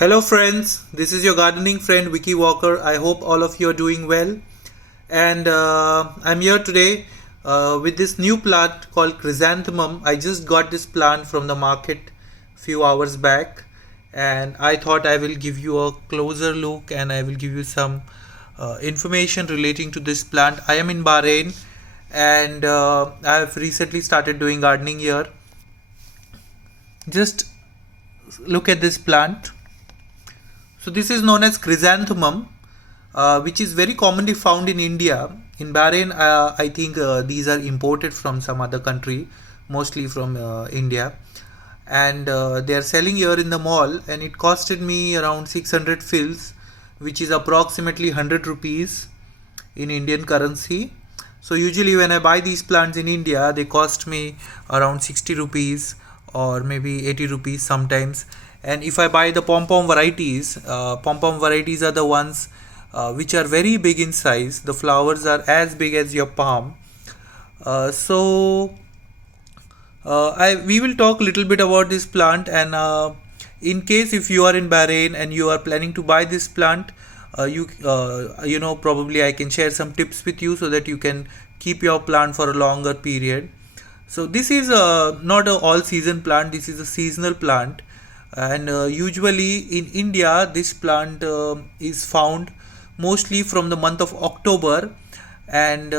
Hello friends, this is your gardening friend Vicky Walker. I hope all of you are doing well. And I'm here today with this new plant called Chrysanthemum. I just got this plant from the market few hours back, and I thought I will give you a closer look and I will give you some information relating to this plant. I am in Bahrain, and I have recently started doing gardening here. Just look at this plant. So this is known as chrysanthemum, which is very commonly found in India. In Bahrain, I think these are imported from some other country, mostly from India, and they are selling here in the mall. And it costed me around 600 fils, which is approximately 100 rupees in Indian currency. So usually when I buy these plants in India, they cost me around 60 rupees or maybe 80 rupees sometimes. And if I buy the pom-pom varieties are the ones which are very big in size. The flowers are as big as your palm. We will talk a little bit about this plant, and in case if you are in Bahrain and you are planning to buy this plant, probably I can share some tips with you so that you can keep your plant for a longer period. So this is not a all season plant. This is a seasonal plant, and usually in India this plant is found mostly from the month of October, and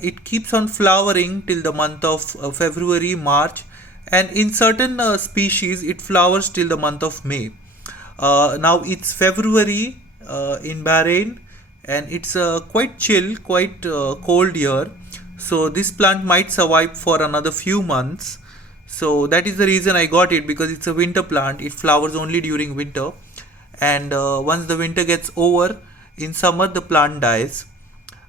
it keeps on flowering till the month of February, March, and in certain species it flowers till the month of May. Now it's February in Bahrain, and it's quite chill, quite cold here, so this plant might survive for another few months. So that is the reason I got it, because it's a winter plant. It flowers only during winter, and once the winter gets over, in summer the plant dies.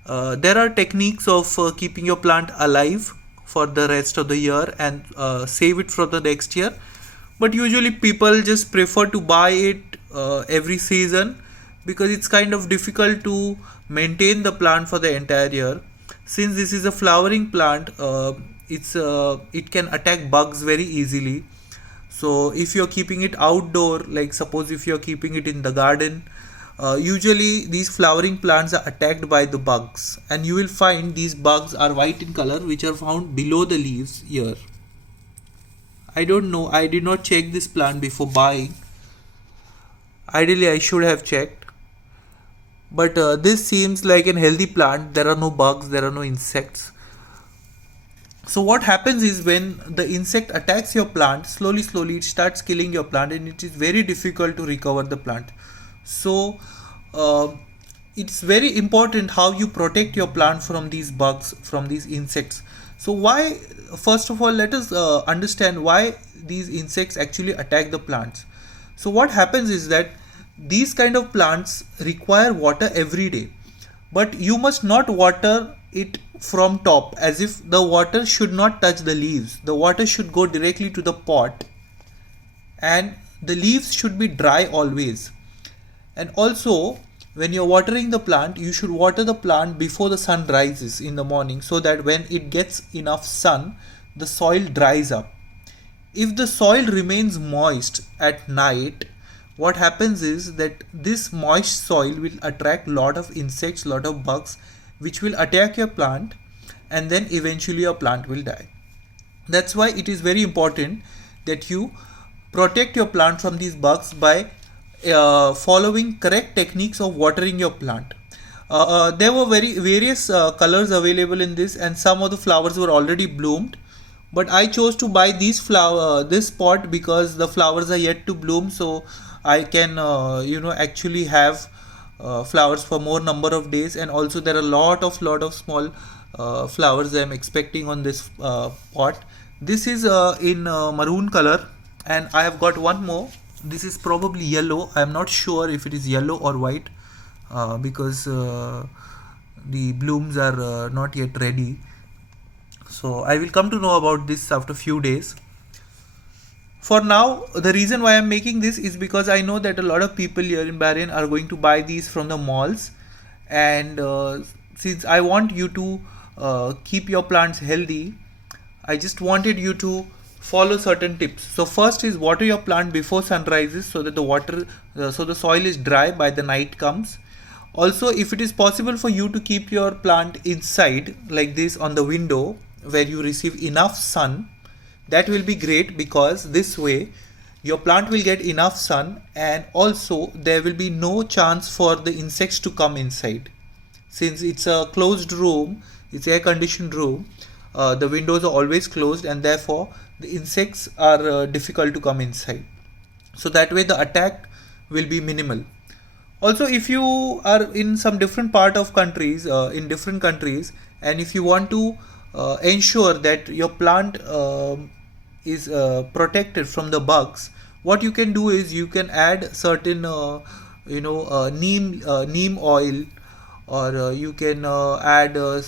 There are techniques of keeping your plant alive for the rest of the year and save it for the next year, but usually people just prefer to buy it every season, because it's kind of difficult to maintain the plant for the entire year. Since this is a flowering plant, it can attack bugs very easily. So if you're keeping it outdoor, like suppose if you're keeping it in the garden, usually these flowering plants are attacked by the bugs, and you will find these bugs are white in color, which are found below the leaves here. I don't know, I did not check this plant before buying. Ideally I should have checked, but this seems like an healthy plant. There are no bugs, there are no insects. So what happens is, when the insect attacks your plant, slowly it starts killing your plant, and it is very difficult to recover the plant. So it's very important how you protect your plant from these bugs, from these insects. So why, first of all, let us understand why these insects actually attack the plants. So what happens is that these kind of plants require water every day, but you must not water it from top, as if the water should not touch the leaves. The water should go directly to the pot, and the leaves should be dry always. And also, when you're watering the plant, you should water the plant before the sun rises in the morning, so that when it gets enough sun, the soil dries up. If the soil remains moist at night, what happens is that this moist soil will attract lot of insects, lot of bugs, which will attack your plant, and then eventually your plant will die. That's why it is very important that you protect your plant from these bugs by following correct techniques of watering your plant. There were various colors available in this, and some of the flowers were already bloomed, but I chose to buy this pot because the flowers are yet to bloom, so I can actually have flowers for more number of days. And also there are lot of small flowers I am expecting on this pot. This is in maroon color, and I have got one more. This is probably yellow. I am not sure if it is yellow or white, because the blooms are not yet ready. So I will come to know about this after few days. For now, the reason why I'm making this is because I know that a lot of people here in Bahrain are going to buy these from the malls, and since I want you to keep your plants healthy, I just wanted you to follow certain tips. So first is water your plant before sun rises so that the water, so the soil is dry by the night comes. Also, if it is possible for you to keep your plant inside like this on the window where you receive enough sun, that will be great, because this way your plant will get enough sun, and also there will be no chance for the insects to come inside. Since it's a closed room, it's air conditioned room, the windows are always closed, and therefore the insects are difficult to come inside. So that way the attack will be minimal. Also, if you are in some different part of countries, in different countries, and if you want to ensure that your plant is protected from the bugs, what you can do is you can add certain neem oil, or you can add a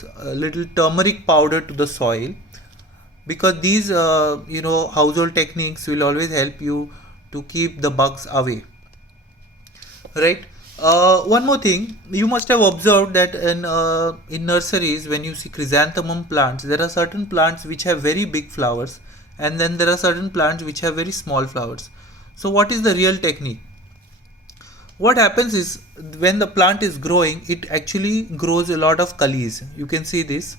little turmeric powder to the soil, because these household techniques will always help you to keep the bugs away, right? One more thing, you must have observed that in nurseries, when you see chrysanthemum plants, there are certain plants which have very big flowers, and then there are certain plants which have very small flowers. So what is the real technique? What happens is, when the plant is growing, it actually grows a lot of kalies. You can see this.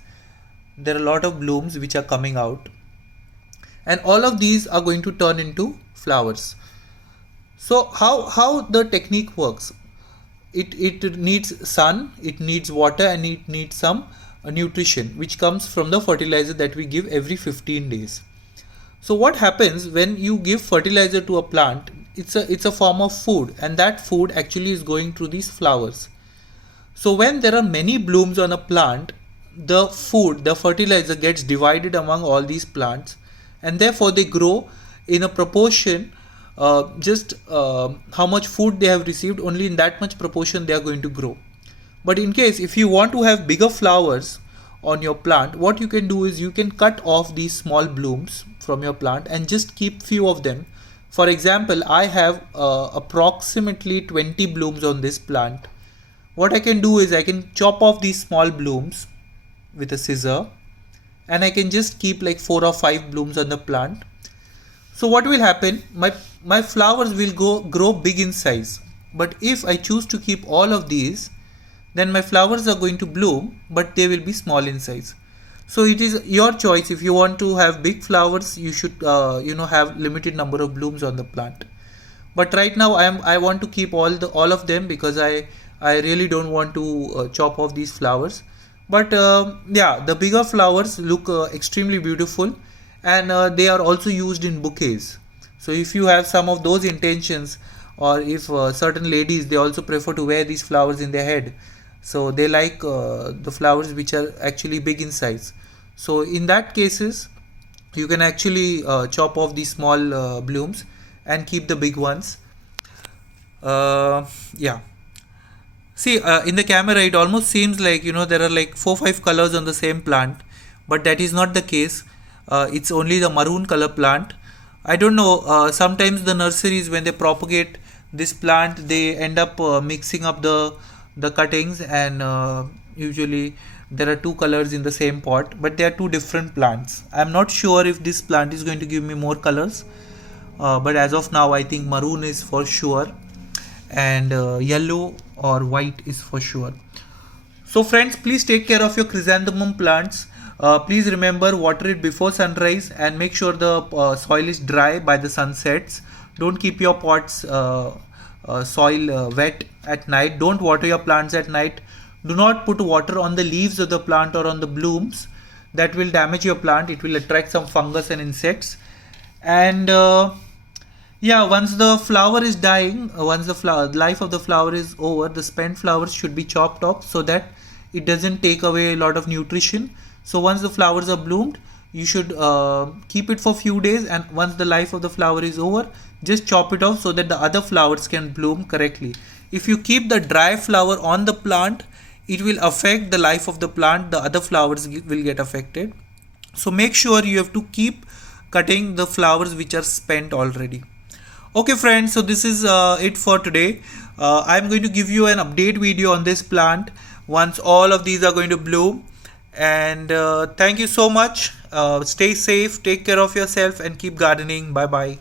There are a lot of blooms which are coming out, and all of these are going to turn into flowers. So how the technique works? It needs sun, it needs water, and it needs some nutrition which comes from the fertilizer that we give every 15 days. So what happens when you give fertilizer to a plant? It's a form of food, and that food actually is going to these flowers. So when there are many blooms on a plant, the food, the fertilizer, gets divided among all these plants, and therefore they grow in a proportion. Just how much food they have received, only in that much proportion they are going to grow. But in case if you want to have bigger flowers on your plant, what you can do is you can cut off these small blooms from your plant and just keep few of them. For example, I have approximately 20 blooms on this plant. What I can do is I can chop off these small blooms with a scissor, and I can just keep like 4 or 5 blooms on the plant. So what will happen? My flowers will grow big in size. But if I choose to keep all of these, then my flowers are going to bloom, but they will be small in size. So it is your choice. If you want to have big flowers, you should have limited number of blooms on the plant. But right now I want to keep all of them, because I really don't want to chop off these flowers. But the bigger flowers look extremely beautiful, and they are also used in bouquets. So if you have some of those intentions, or if certain ladies, they also prefer to wear these flowers in their head, so they like the flowers which are actually big in size. So in that cases, you can actually chop off these small blooms and keep the big ones. See, in the camera it almost seems like there are like 4-5 colors on the same plant, but that is not the case. It's only the maroon color plant. I don't know, sometimes the nurseries, when they propagate this plant, they end up mixing up the cuttings, and usually there are 2 colors in the same pot, but they are 2 different plants. I'm not sure if this plant is going to give me more colors, but as of now I think maroon is for sure, and yellow or white is for sure. So friends, please take care of your chrysanthemum plants. Please remember, water it before sunrise, and make sure the soil is dry by the sunsets. Don't keep your pots soil wet at night. Don't water your plants at night. Do not put water on the leaves of the plant or on the blooms. That will damage your plant. It will attract some fungus and insects. And once the flower is dying, once the life of the flower is over, the spent flowers should be chopped off so that it doesn't take away a lot of nutrition. So once the flowers are bloomed, you should keep it for few days, and once the life of the flower is over, just chop it off so that the other flowers can bloom correctly. If you keep the dry flower on the plant, it will affect the life of the plant. The other flowers will get affected. So make sure you have to keep cutting the flowers which are spent already. Okay friends, so this is it for today. I'm going to give you an update video on this plant once all of these are going to bloom. And thank you so much. Stay safe, take care of yourself, and keep gardening. Bye bye.